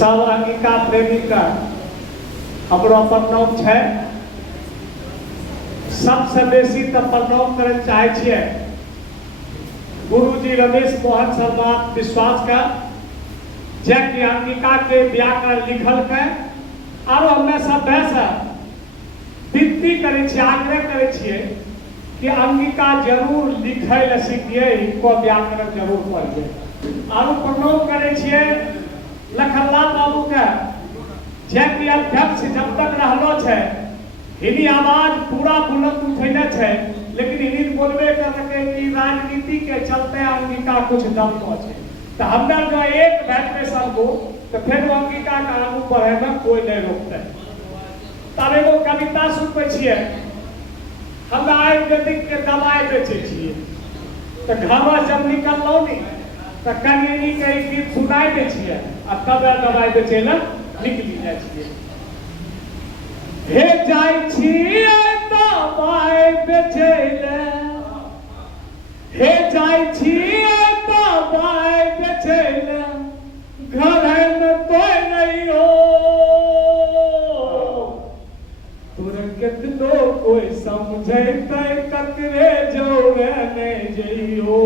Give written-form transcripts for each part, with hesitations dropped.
सब अंगिका प्रेमी का हमरो प्रणाम है। सबसे बेसी तो प्रणाम करे चाहे छिए गुरुजी रमेश मोहन शर्मा विश्वास का, जैकि अंगिका के व्याकरण लिखल के और हमें सब वैसा विनती करे छिए, आग्रह करे छिए कि अंगिका जरूर लिखे ले सीखिए, इनको व्याकरण जरूर पढ़िए। और प्रणाम करे छिए लखनलाल बाबू के, जैकि अध्यक्ष जब तक रहलो छे हिनी आवाज पूरा बुलंद उठेने छे, लेकिन हिनी बोलबे करके कि राजनीति के चलते अंगिका कुछ दम छे। तो हमरा जो एक बैठ में सबको तो फिर अंगिका का आगू बढ़े में कोई नहीं रोकते। तब एगो कविता सुनबे छिए, हम आयुर्वेदिक के दवाई बेचे छिए, तो घावा जब निकललो नी तो कनियनी के गीत सुनाई दे छिए आ तब दवाई बेचे ला निकली जाय छिए। हे जाय छिए दवाई बेचे ले, हे जाय छिए दवाई बेचे ले, घर में कोई नहीं हो, तोरे कितनो कोई समझे ककरे जोड़े नहीं जइयो,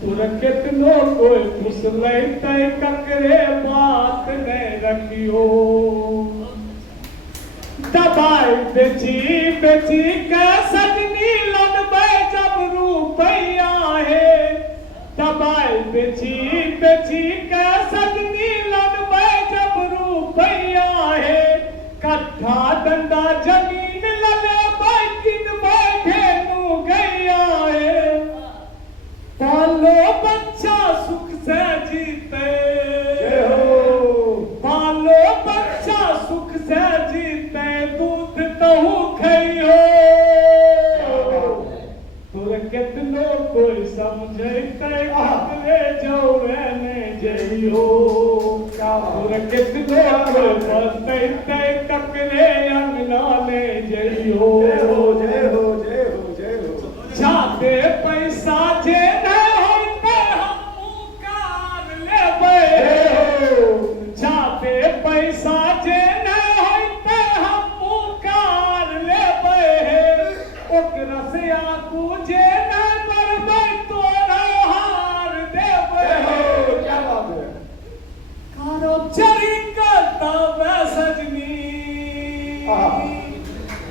तोरे कितनो कोई फुसले ककरे बात नहीं रखियो। दवाई बेची बेची के सजनी लनबे जब रुपया है, दवाई बेची बेची के सजनी लनबे जब रुपया है, कट्ठा डंडा जमीन लले बैठिन बैठे नू गया है, पालो बच्चा सुख से जीते, पालो बच्चा सुख से जीते, दूध तहु खइयो, तोरे कितनो कोई समझे ककरे जोड़े ने जइयो, तोरे कितनो कोई बसते ककरे अंगना ने जइयो। जय हो जय हो जय हो। जाते पैसा जे न होते हमू कार लेबे, जाते पैसा जे न होते हमू कार लेबे, ओकरा से आगू जे न करबे तोरा हार देबे। क्या बात है। कारो चरी करता वे सजनी,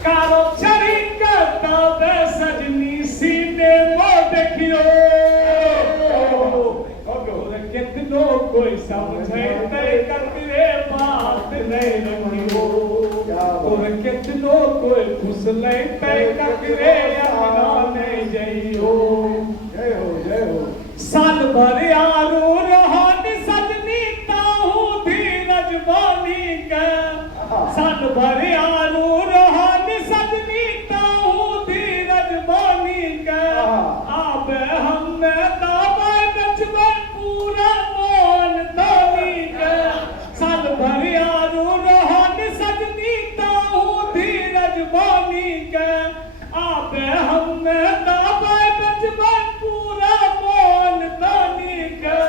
कारो चरी करता वे सजनी, सीने वो देखियो, कितनो कोई समझे ककरे बात नहीं रखियो, और कितनो कोई फुसले ककरे अंगना नहीं जइयो। जय हो जय हो। साल भर आरू रहनी सजनी ताहू धीरज बानी के, साल भर आरू रहनी सजनी ताहू धीरज बानी के, आबे हमने दावा नचबे पूरा मन दानी के, साल भर आरू रहनी सजनी ताहू धीरज बानी के, आबे हमने दावा नचबे पूरा मन दानी के,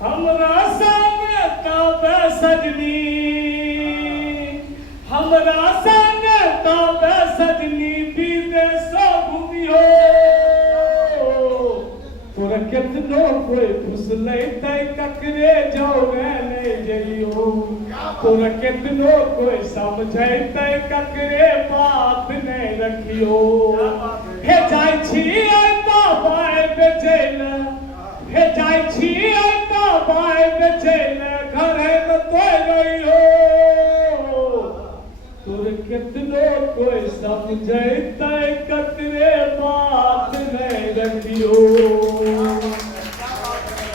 हमरा संगे ताबे सजनी, हमरा संगे ताबे सजनी, विदेश घूमियो, तोरा कितनो कोई फुसले ककरे जोड़े नहीं जइयो, तोरा कितनो कोई समझे ककरे बात नहीं रखियो। हे जाय छिए दवाई बेचे ले, हे जाय छिए दवाई बेचे ले, घरे में कोई रहियो, तोरे कितनो कोई समझे ककरे बात नहीं रखियो।